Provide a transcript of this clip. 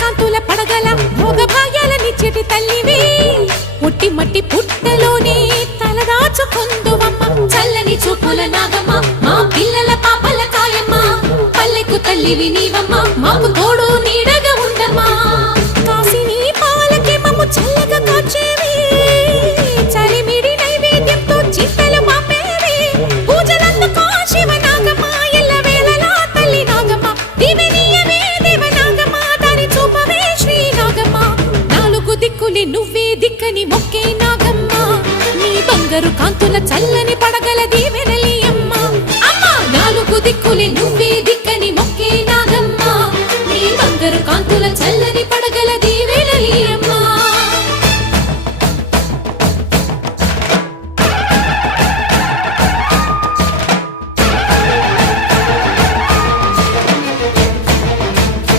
కాంతుల పడగల భోగ భాగ్యాలనిచ్చేటి తల్లివి పుట్టి మట్టి పుట్టలోనే తలదాచుకుందువమ్మ చల్లని చూపుల నాగమ్మ మా పిల్లల పాపల కాయమ్మ పల్లెకు తల్లివి నీవమ్మ మాకు తోడు నీడగా ఉండమ్మా కాసిని పాలకి మమ్ము చల్లగా కాచేవి చలిమిడి నైవేద్యంతో చింతలు మాపేవి పూజలందుకో శివ నాగమ్మ ఎల్ల వేళలా తల్లి నాగమ్మ దివినీయవే దేవ నాగమ్మ దారి చూపవే శ్రీ నాగమ్మ నాలుగు దిక్కులే నువ్వే దిక్కని మొక్కే నాగమ్మ నీ బంగారు కాంతుల చల్లని పడగల దీవెనలి అమ్మ అమ్మ నాలుగు దిక్కులే నువ్వే దిక్కని మొక్కే నాగమ్మ నీ బంగారు కాంతుల చల్లని పడగల